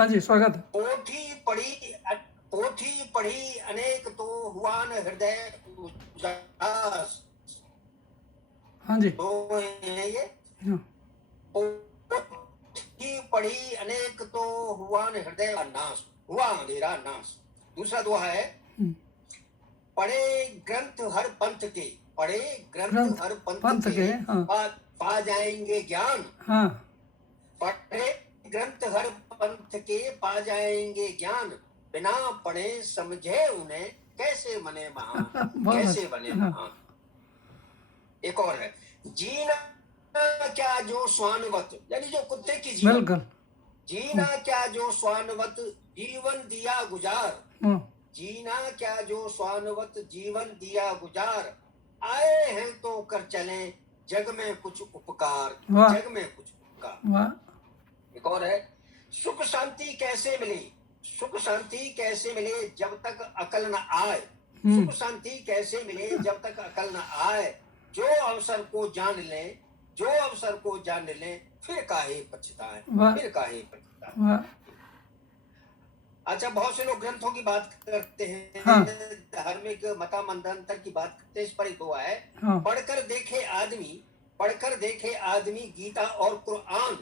हाँ जी, स्वागत है। पोथी पढ़ी अनेक तो हुआ न हृदय उदास। हाँ जी। तो ये हाँ। पोथी पढ़ी अनेक तो हुआ न हृदय का नाश, हुआ मेरा नाश। दूसरा दोहा है, पढ़े ग्रंथ हर पंथ के, पढ़े ग्रंथ हर पंथ पंथ के के, हाँ। पा जाएंगे ज्ञान। हाँ। पढ़े ग्रंथ हर पंथ के पा जाएंगे ज्ञान, बिना पढ़े समझे उन्हें कैसे बने महान, बहुत कैसे अच्छा। बने हाँ। महान। एक और है, जीना क्या जो स्वानवत, यानी जो कुत्ते की जीवन, बिल्कुल। जीना क्या जो स्वानवत जीवन दिया गुजार, हाँ। जीना क्या जो स्वानवत जीवन दिया गुजार, आए हैं तो कर चले जग में कुछ उपकार, वाह जग में कुछ उपकार। वाह। एक और है, सुख शांति कैसे मिले, सुख शांति कैसे मिले जब तक अकल न आए, सुख शांति कैसे मिले जब तक अकल न आए, जो अवसर को जान ले, जो अवसर को जान ले फिर काहे पछताए, वाह फिर काहे पछताए। वाह। अच्छा, बहुत से लोग ग्रंथों की बात करते हैं, हाँ। धार्मिक मता मंत्रांतर की बात करते हैं, इस पर ही दो है। हाँ। पढ़कर देखे आदमी गीता और कुरान,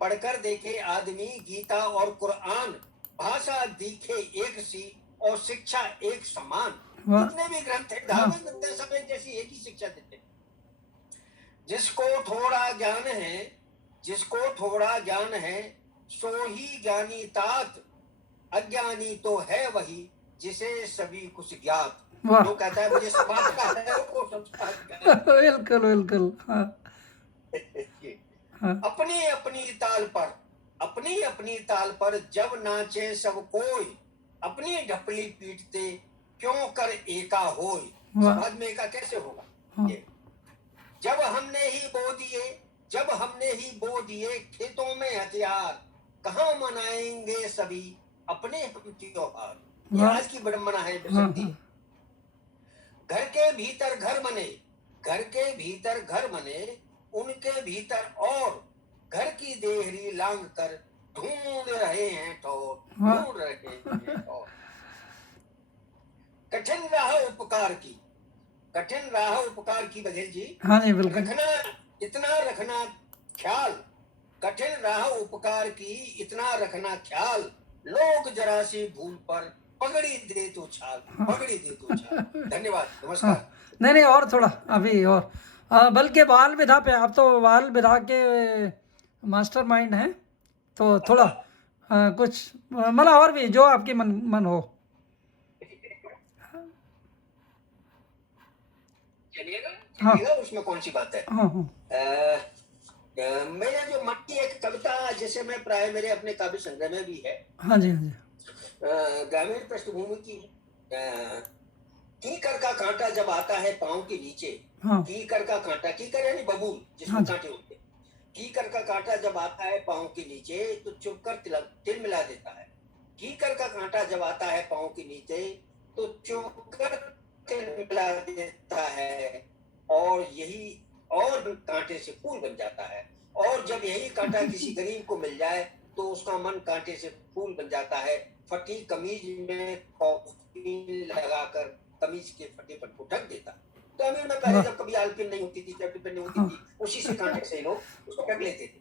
पढ़कर देखे आदमी गीता और कुरान, भाषा दिखे एक सी और शिक्षा एक समान। जितने भी ग्रंथ है, धार्मिक ग्रंथ है, सब एक जैसी एक ही शिक्षा देते हैं। जिसको थोड़ा ज्ञान है, जिसको थोड़ा ज्ञान है सो ही ज्ञानी तात, अज्ञानी तो है वही जिसे सभी कुछ ज्ञात। जो कहता है मुझे सब बात का है वो सब बिल्कुल बिल्कुल। हाँ। अपनी अपनी ताल पर जब नाचे सब कोई, अपनी ढपली पीटते क्यों कर एका होय। समाज में एका कैसे होगा। ये जब हमने ही बो दिए खेतों में हथियार, कहाँ मनाएंगे सभी अपने हम त्योहार। ये आज की विडंबना है, बेशक्ति। घर के भीतर घर बने उनके भीतर और घर की देहरी लांग कर ढूंढ रहे हैं ठौर, ढूंढ रहे हैं ठौर। कठिन राह उपकार की बघेल जी। हाँ जी, बिल्कुल। इतना रखना ख्याल, कठिन राह उपकार की इतना रखना ख्याल, लोग जरा सी भूल पर पगड़ी दे तो छाल, पगड़ी दे तो छाल। धन्यवाद, नमस्कार। नहीं और थोड़ा अभी और बल्कि बाल विधा पे, आप तो बाल विधा के मास्टर माइंड हैं, तो थोड़ा कुछ मतलब और भी जो आपकी मन हो। चलिएगा, उसमें कौन सी बात है। मेरा जो मन की एक कविता, जैसे मैं प्राय मेरे अपने काव्य संग्रह में भी है। हाँ जी हाँ जी। ग्रामीण पृष्ठभूमि की, कीकर का कांटा जब आता है पांव के नीचे, कीकर का कांटा, कीकर यानी बबूल जिसमें कांटे होते, कीकर का कांटा जब आता है पांव के नीचे तो चुपकर तिल मिला देता है। कीकर का कांटा जब आता है पांव के नीचे तो चुपकर तिल मिला देता है, और कांटे से फूल बन जाता है। और जब यही कांटा किसी गरीब को मिल जाए तो उसका मन कांटे से फूल बन जाता है। फटी कमीज में कॉफी लगाकर कमीज के फटेपन को ढक देता। तो अमीर में पहले जब कभी आलपिन नहीं होती थी, नहीं होती थी, उसी से कांटे से लोग उसको ढक लेते थे।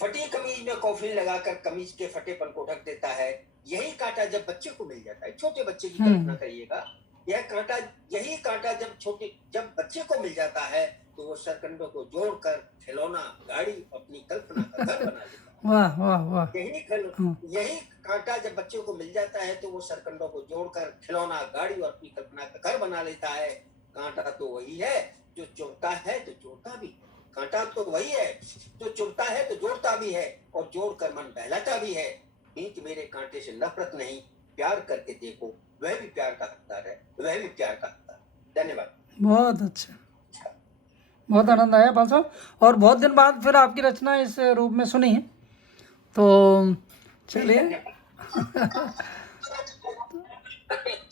फटी कमीज में कॉफी लगाकर कमीज के फटेपन को ढक देता है। यही कांटा जब बच्चे को मिल जाता है, छोटे बच्चे की कल्पना करिएगा, यही कांटा जब बच्चे को मिल जाता है तो वो सरकंडों को जोड़कर खिलौना, गाड़ी, अपनी कल्पना का घर बना लेता है। वाह वाह वाह। यही कांटा जब बच्चे को मिल जाता है तो वो सरकंडों को जोड़कर खिलौना, गाड़ी और अपनी कल्पना का घर बना लेता है। कांटा तो वही है जो चुभता है तो जोड़ता भी, कांटा तो वही है जो चुभता है तो जोड़ता भी है, और जोड़कर मन बहलाता भी है। नीच मेरे कांटे से नफरत नहीं, प्यार करके देखो, वह भी प्यार का हकदार है, वह भी प्यार का हकदार। धन्यवाद। बहुत अच्छा, बहुत आनंद आया पाल साहब, और बहुत दिन बाद फिर आपकी रचना इस रूप में सुनी है, तो चलिए।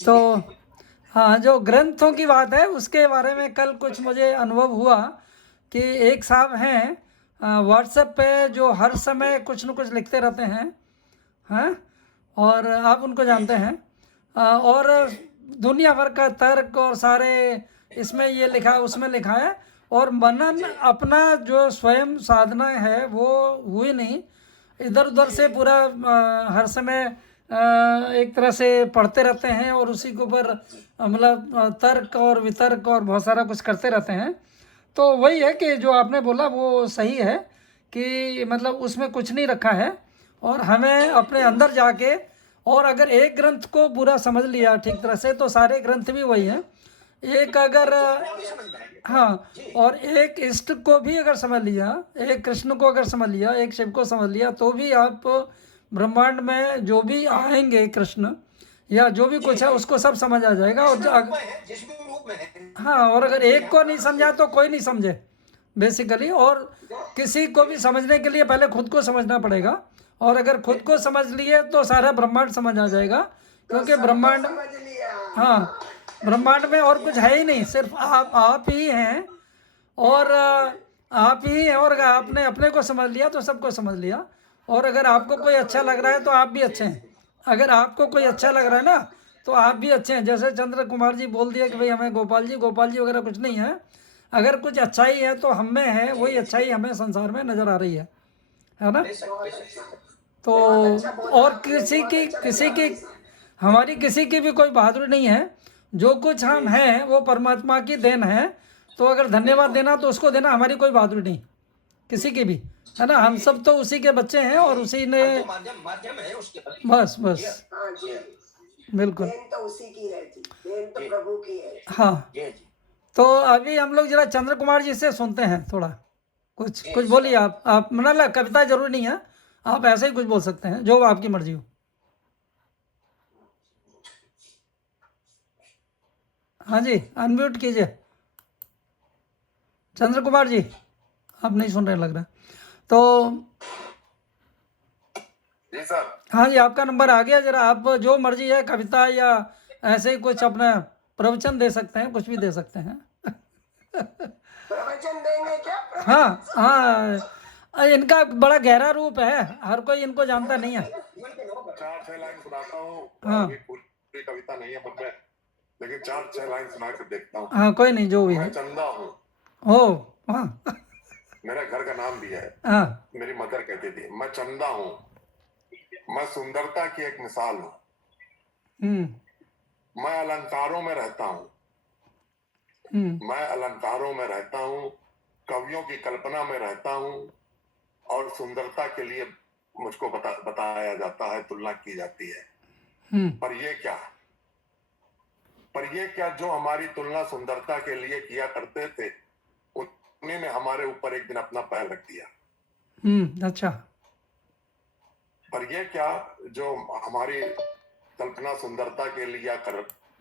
तो हाँ, जो ग्रंथों की बात है उसके बारे में कल कुछ मुझे अनुभव हुआ कि एक साहब हैं व्हाट्सएप पे जो हर समय कुछ न कुछ लिखते रहते हैं, हैं, और आप उनको जानते हैं। और दुनिया भर का तर्क और सारे इसमें ये लिखा है उसमें लिखा है, और मनन अपना जो स्वयं साधना है वो हुई नहीं, इधर उधर से पूरा हर समय एक तरह से पढ़ते रहते हैं और उसी के ऊपर मतलब तर्क और वितर्क और बहुत सारा कुछ करते रहते हैं। तो वही है कि जो आपने बोला वो सही है कि मतलब उसमें कुछ नहीं रखा है, और हमें अपने अंदर जाके, और अगर एक ग्रंथ को पूरा समझ लिया ठीक तरह से तो सारे ग्रंथ भी वही हैं। एक अगर हाँ, और एक इष्ट को भी अगर समझ लिया, एक कृष्ण को अगर समझ लिया, एक शिव को समझ लिया, तो भी आप ब्रह्मांड में जो भी आएंगे कृष्ण या जो भी कुछ है उसको सब समझ आ जाएगा। और जिस भी रूप में है। हाँ, और अगर एक को नहीं समझा तो कोई नहीं समझे बेसिकली। और किसी को भी समझने के लिए पहले खुद को समझना पड़ेगा, और अगर खुद को समझ लिए तो सारा ब्रह्मांड समझ आ जाएगा, क्योंकि ब्रह्मांड, हाँ, ब्रह्मांड में और कुछ है ही नहीं, सिर्फ आप ही हैं, और आप ही हैं, और अगर आपने अपने को समझ लिया तो सबको समझ लिया। और अगर आपको कोई अच्छा लग रहा है तो आप भी अच्छे हैं, अगर आपको कोई अच्छा लग रहा है ना तो आप भी अच्छे हैं। जैसे चंद्र कुमार जी बोल दिया कि भाई हमें गोपाल जी वगैरह कुछ नहीं है, अगर कुछ अच्छाई है तो हम में है, वही अच्छाई हमें संसार में नज़र आ रही है ना। तो और किसी की हमारी किसी की भी कोई बहादुरी नहीं है, जो कुछ हम हैं वो परमात्मा की देन है। तो अगर धन्यवाद देना तो उसको देना, हमारी कोई बहादुरी नहीं किसी की भी, है ना। हम सब तो उसी के बच्चे हैं और उसी ने, माध्यम है उसके बस बस बिल्कुल, देन तो उसी की है जी, देन तो प्रभु की है। हाँ। तो अभी हम लोग जरा चंद्र कुमार जी से सुनते हैं थोड़ा, कुछ बोलिए आप मतलब कविता जरूरी नहीं है, आप ऐसे ही कुछ बोल सकते हैं, जो आपकी मर्जी हो। हाँ जी, अनम्यूट कीजिए चंद्र कुमार जी, आप नहीं सुन रहे लग रहा। तो जी सर। हाँ जी, आपका नंबर आ गया, जरा आप जो मर्जी है कविता या ऐसे ही कुछ अपना प्रवचन दे सकते हैं, कुछ भी दे सकते हैं। प्रवचन देंगे क्या? हाँ हाँ, इनका बड़ा गहरा रूप है, हर कोई इनको जानता नहीं है। 4-6 लाइन सुनाता हूँ। हाँ। अभी पूरी कविता नहीं है मन में, लेकिन 4-6 लाइन सुना कर देखता हूँ। हाँ, कोई नहीं, जो भी मैं है। चंदा हूँ, ओ हाँ, मेरा घर का नाम भी है। हाँ, मेरी मदर कहती थी, मैं चंदा हूँ, मैं सुंदरता की एक मिसाल हूँ, मैं अलंकारों में रहता हूँ, मैं अलंकारों में रहता हूँ, कवियों की कल्पना में रहता हूँ, और सुंदरता के लिए मुझको बताया जाता है, तुलना की जाती है। पर ये क्या जो हमारी तुलना सुंदरता के लिए किया करते थे, उन्हीं ने हमारे ऊपर एक दिन अपना पैर रख दिया। अच्छा। पर ये क्या जो हमारी कल्पना सुंदरता के लिए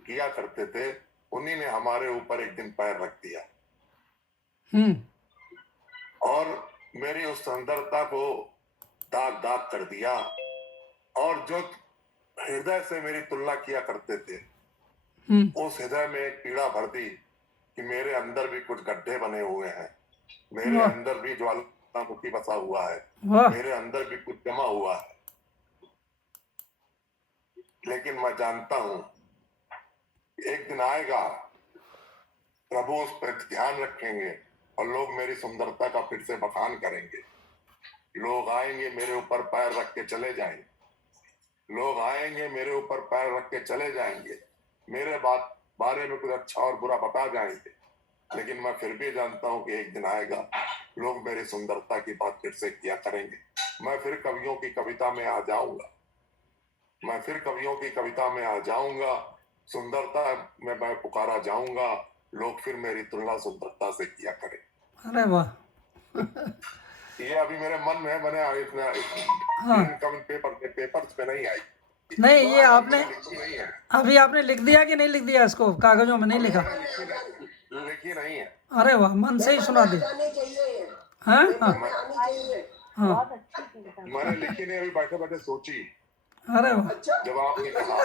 किया करते थे, उन्हीं ने हमारे ऊपर एक दिन पैर रख दिया, और मेरी उस सुंदरता को दाग कर दिया। और जो हृदय से मेरी तुलना किया करते थे, उस हृदय में एक पीड़ा भर दी कि मेरे अंदर भी कुछ गड्ढे बने हुए हैं, मेरे अंदर भी ज्वालामुखी बसा हुआ है, मेरे अंदर भी कुछ जमा हुआ है। लेकिन मैं जानता हूं एक दिन आएगा, प्रभु उस पर ध्यान रखेंगे और लोग मेरी सुंदरता का फिर से बखान करेंगे। लोग आएंगे मेरे ऊपर पैर रख के चले जाएंगे, लोग आएंगे मेरे ऊपर पैर रख के चले जाएंगे, मेरे बारे में कुछ अच्छा और बुरा बता जाएंगे। लेकिन मैं फिर भी जानता हूं कि एक दिन आएगा, लोग मेरी सुंदरता की बात फिर से किया करेंगे। मैं फिर कवियों की कविता में आ जाऊंगा, मैं फिर कवियों की कविता में आ जाऊंगा, सुंदरता में मैं पुकारा जाऊंगा, लोग फिर मेरी तुलना सुंदरता से किया करें। अरे वाह, ये अभी मेरे मन में, मैंने पेपर्स पे नहीं आई। नहीं, ये आपने नहीं है, अभी आपने लिख दिया कि नहीं लिख दिया, इसको कागजों में नहीं लिखा? लिखी नहीं है। अरे वाह, मन से ही सुना दी। हाँ हाँ हाँ, मैंने लिखी नहीं, अभी बैठे बैठे सोची। अरे वाह, जब आपने कहा,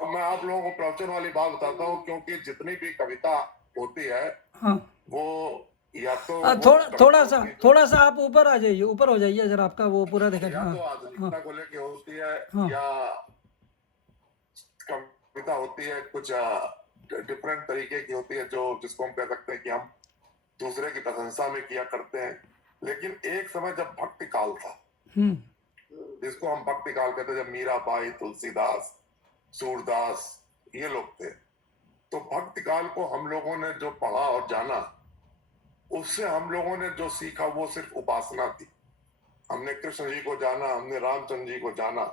अब मैं आप लोगों को प्रवचन वाली बात बताता हूँ, क्योंकि जितनी भी कविता होती है, हाँ, वो या तो थोड़ा सा आप ऊपर आ जाइए, ऊपर हो जाइए जरा, आपका वो पूरा दिखा। या हाँ तो आधुनिकता को लेके होती है, हाँ। या कविता होती है कुछ डिफरेंट तरीके की होती है, जो जिसको हम कह सकते हैं कि हम दूसरे की प्रशंसा में किया करते हैं। लेकिन एक समय जब भक्ति काल था, जिसको हम भक्ति काल कहते हैं, जब मीराबाई, तुलसीदास, सूरदास ये लोग थे, तो भक्ति काल को हम लोगों ने जो पढ़ा और जाना, उससे हम लोगों ने जो सीखा वो सिर्फ उपासना थी। हमने कृष्ण जी को जाना, हमने रामचंद्र जी को जाना,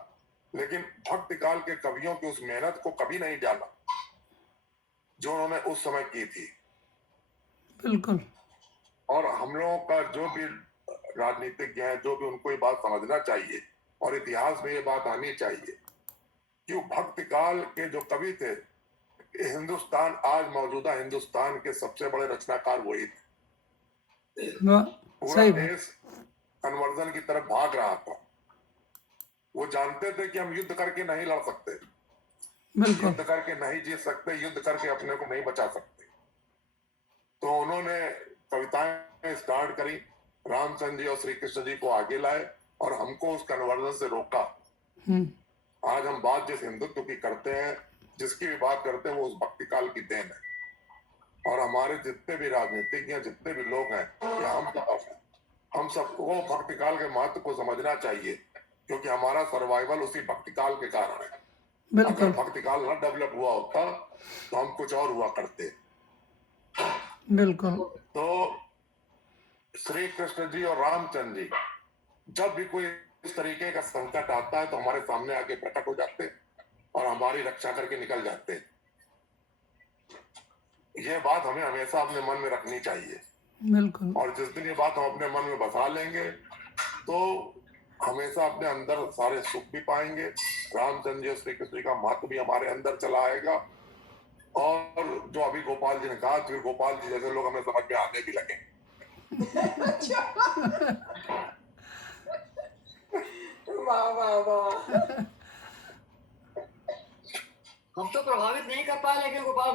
लेकिन भक्ति काल के कवियों की उस मेहनत को कभी नहीं जाना जो उन्होंने उस समय की थी। बिल्कुल। और हम लोगों का जो भी राजनीतिज्ञ है, जो भी, उनको ये बात समझना चाहिए और इतिहास में ये बात आनी चाहिए कि वो भक्ति काल के जो कवि थे, हिंदुस्तान, आज मौजूदा हिंदुस्तान के सबसे बड़े रचनाकार वही थे। पूरा सही बात। देश कन्वर्जन की तरफ भाग रहा था। वो जानते थे कि हम युद्ध करके नहीं लड़ सकते, बिल्कुल। युद्ध करके नहीं जीत सकते, युद्ध करके अपने को नहीं बचा सकते। तो उन्होंने कविताएं स्टार्ट करी, रामचंद्र जी और श्री कृष्ण जी को आगे लाए और हमको उस कन्वर्जन से रोका। आज हम बात जिस हिंदुत्व की करते हैं, जिसकी भी बात करते हैं, वो उस भक्ति काल की देन है। और हमारे जितने भी राजनीतिज्ञ हैं, जितने भी लोग हैं, या हम सबको भक्ति काल के महत्व को समझना चाहिए, क्योंकि हमारा सर्वाइवल उसी भक्ति काल के कारण है। अगर भक्ति काल न डेवलप हुआ होता तो हम कुछ और हुआ करते। बिल्कुल। तो श्री कृष्ण जी और रामचंद्र जी, जब भी कोई इस तरीके का संकट आता है तो हमारे सामने आके प्रकट हो जाते और हमारी रक्षा करके निकल जाते। ये बात हमें हमेशा अपने मन में रखनी चाहिए। बिल्कुल। और जिस दिन ये बात हम अपने मन में बसा लेंगे तो हमेशा अपने अंदर सारे सुख भी पाएंगे, रामचंद्र जी और श्री कृष्ण जी का महत्व भी हमारे अंदर चला आएगा। और जो अभी गोपाल जी ने कहा, फिर गोपाल जी जैसे लोग हमें समझ में आने भी लगे। वाह वाह वाह। हम तो प्रभावित नहीं कर पाए, लेकिन गोपाल